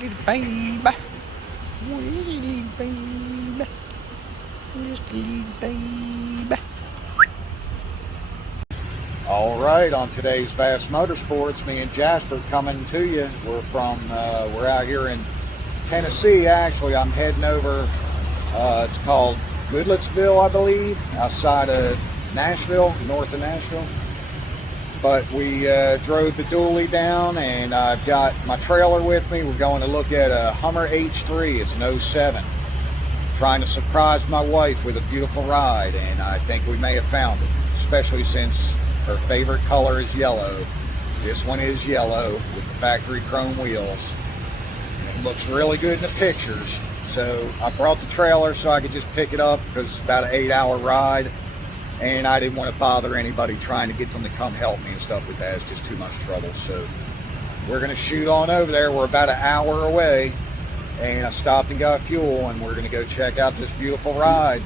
little baby. What is it, little baby? Just a little baby. All right, on today's Vast Motorsports, me and Jasper coming to you. We're out here in Tennessee. Actually, I'm heading over. It's called Goodlettsville, I believe, outside of Nashville, north of Nashville. But we drove the dually down, and I've got my trailer with me. We're going to look at a Hummer H3. It's an 07. Trying to surprise my wife with a beautiful ride, and I think we may have found it, especially since her favorite color is yellow. This one is yellow with the factory chrome wheels. It looks really good in the pictures. So I brought the trailer so I could just pick it up because it's about an 8-hour ride. And I didn't want to bother anybody trying to get them to come help me and stuff with that. It's just too much trouble. So we're going to shoot on over there. We're about an hour away. And I stopped and got fuel. And we're going to go check out this beautiful ride.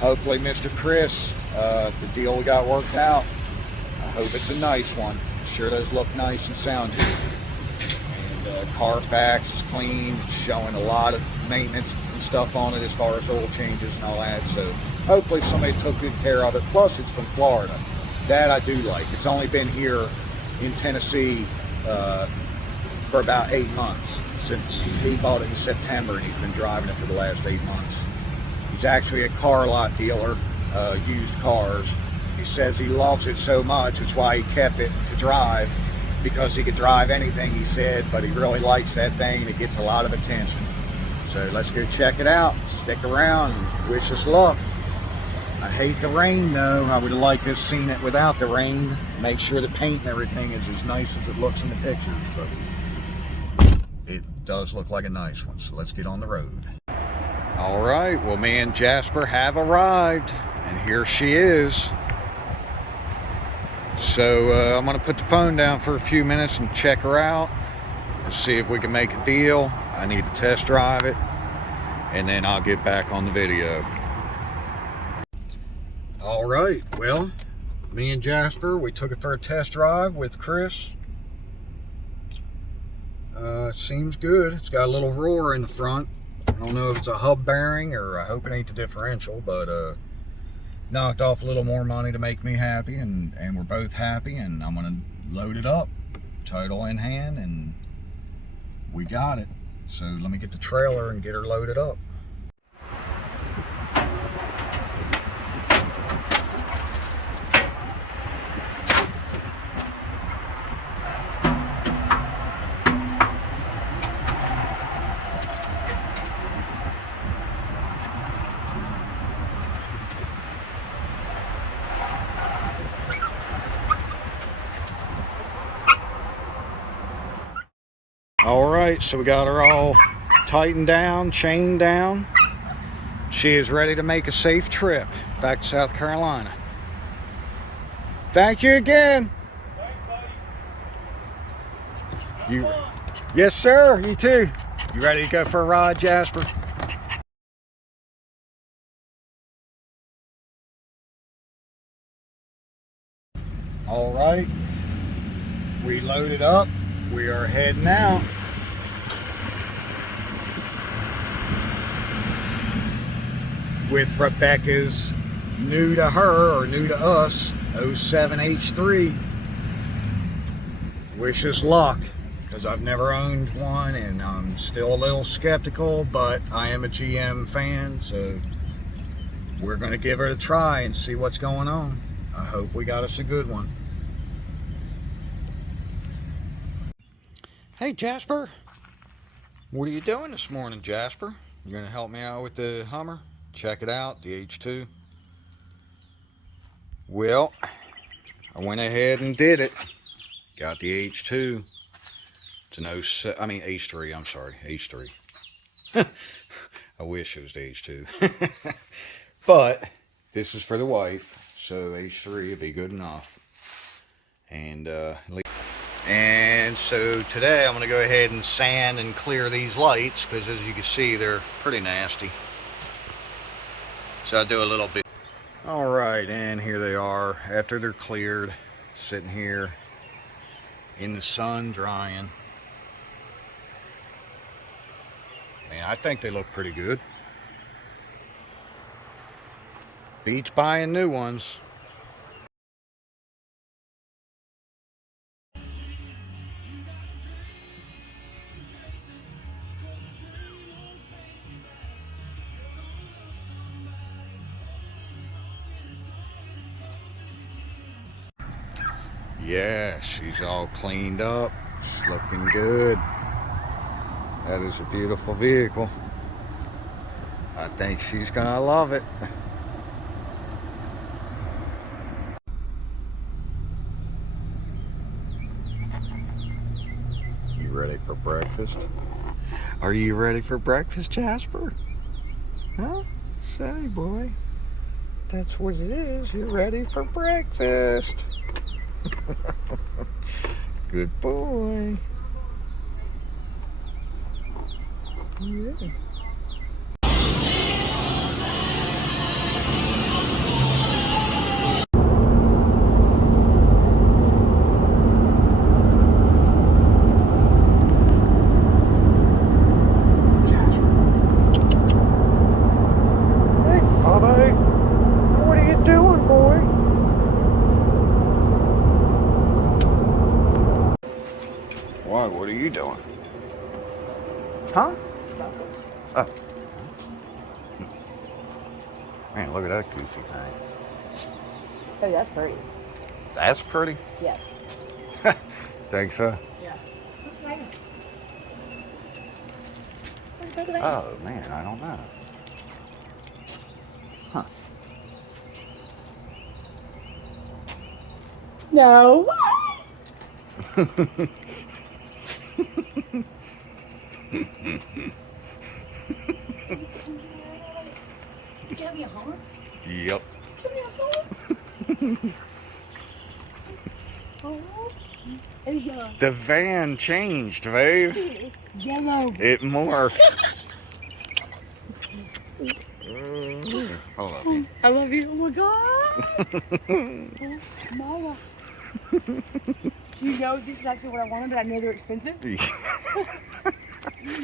Hopefully Mr. Chris, the deal we got worked out. I hope it's a nice one. It sure does look nice and sound good. And Carfax is clean. It's showing a lot of maintenance and stuff on it as far as oil changes and all that. So hopefully somebody took good care of it. Plus, it's from Florida. That I do like. It's only been here in Tennessee for about 8 months since he bought it in September, and he's been driving it for the last 8 months. He's actually a car lot dealer, used cars. He says he loves it so much, it's why he kept it to drive, because he could drive anything, he said, but he really likes that thing, and it gets a lot of attention. So let's go check it out. Stick around and wish us luck. I hate the rain though. I would have liked to have seen it without the rain. Make sure the paint and everything is as nice as it looks in the pictures, but it does look like a nice one. So let's get on the road. All right, well, me and Jasper have arrived, and here she is. So I'm gonna put the phone down for a few minutes and check her out and see if we can make a deal. I need to test drive it, and then I'll get back on the video. All right, well, me and Jasper, we took it for a test drive with Chris. It seems good. It's got a little roar in the front. I don't know if it's a hub bearing, or I hope it ain't the differential, but knocked off a little more money to make me happy, and we're both happy, and I'm gonna load it up, title in hand, and we got it. So let me get the trailer and get her loaded up. All right, so we got her all tightened down, chained down. She is ready to make a safe trip back to South Carolina. Thank you again. You, yes, sir. You too. You ready to go for a ride, Jasper? All right, we loaded up. We are heading out. With Rebecca's new to her, or new to us, 07 H3. Wish us luck, because I've never owned one and I'm still a little skeptical, but I am a GM fan, so we're going to give it a try and see what's going on. I hope we got us a good one. Hey Jasper, what are you doing this morning, Jasper? You going to help me out with the Hummer? Check it out, the H2. Well, I went ahead and did it. Got the H2. It's an H3, I'm sorry, H3. I wish it was the H2. But this is for the wife, so H3 would be good enough. And so today I'm going to go ahead and sand and clear these lights, because as you can see, they're pretty nasty. So I'll do a little bit. All right, and here they are after they're cleared, sitting here in the sun drying. I think they look pretty good. Beats buying new ones. Yeah, she's all cleaned up, looking good. That is a beautiful vehicle. I think she's gonna love it. You ready for breakfast? Are you ready for breakfast, Jasper? Huh? Say, boy. That's what it is. You're ready for breakfast. Good boy. Yeah. Hey, Bobby. What are you doing, boy? Why? What are you doing? Huh? Oh. Man, look at that goofy thing. Oh, that's pretty. That's pretty? Yes. Think so? Yeah. What's the wagon? Where's the wagon? Oh, man, I don't know. Huh. No. You got me a Hummer? Yep. Give me a Hummer? Oh, it's yellow. The van changed, babe. It is yellow. It morphed. Hold up. I love you. Oh my god. Oh, Mama. You know this is actually what I wanted, but I know they're expensive. You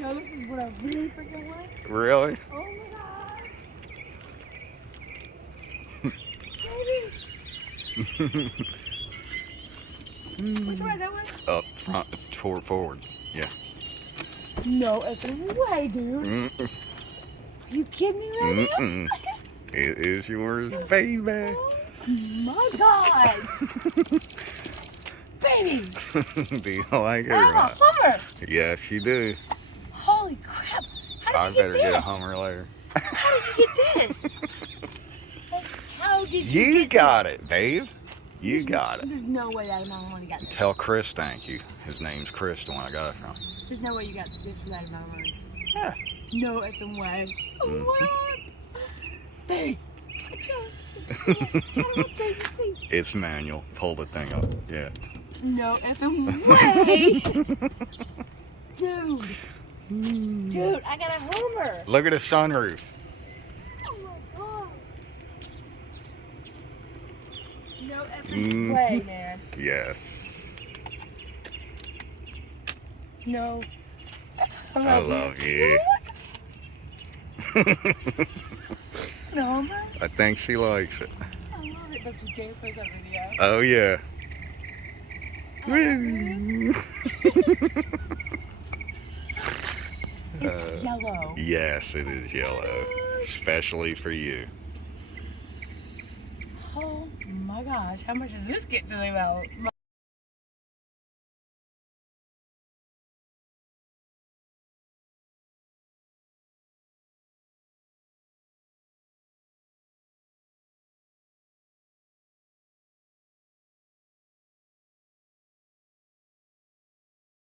know this is what I really freaking want. Really? Oh my god. Baby. Which way that way? Up front, forward. Yeah. No effing way, dude. Mm-mm. Are you kidding me right now? Mm-mm. It is yours, baby. Oh my god. Baby. Do you like it or I have not? a Hummer. Yes, you do. Holy crap. How I did you better get this? get a Hummer later. How did you get this? How did you You get got this? it, babe. You got it. There's no way that amount of money got this. Tell Chris thank you. His name's Chris, the one I got it from. There's no way you got this for that amount of money. Yeah. No effing way. Oh Mhm. my god. Baby. How do I change the seat? It's manual. Pull the thing up. Yeah. No effing way. Dude. Dude, I got a Hummer. Look at the sunroof. Oh my god. No effing way, man. Yes. No. I love you. The Hummer? I think she likes it. I love it. Don't you dare post that video. Oh, yeah. It's yellow. Yes, it is yellow. Especially for you. Oh my gosh. How much does this get to the amount?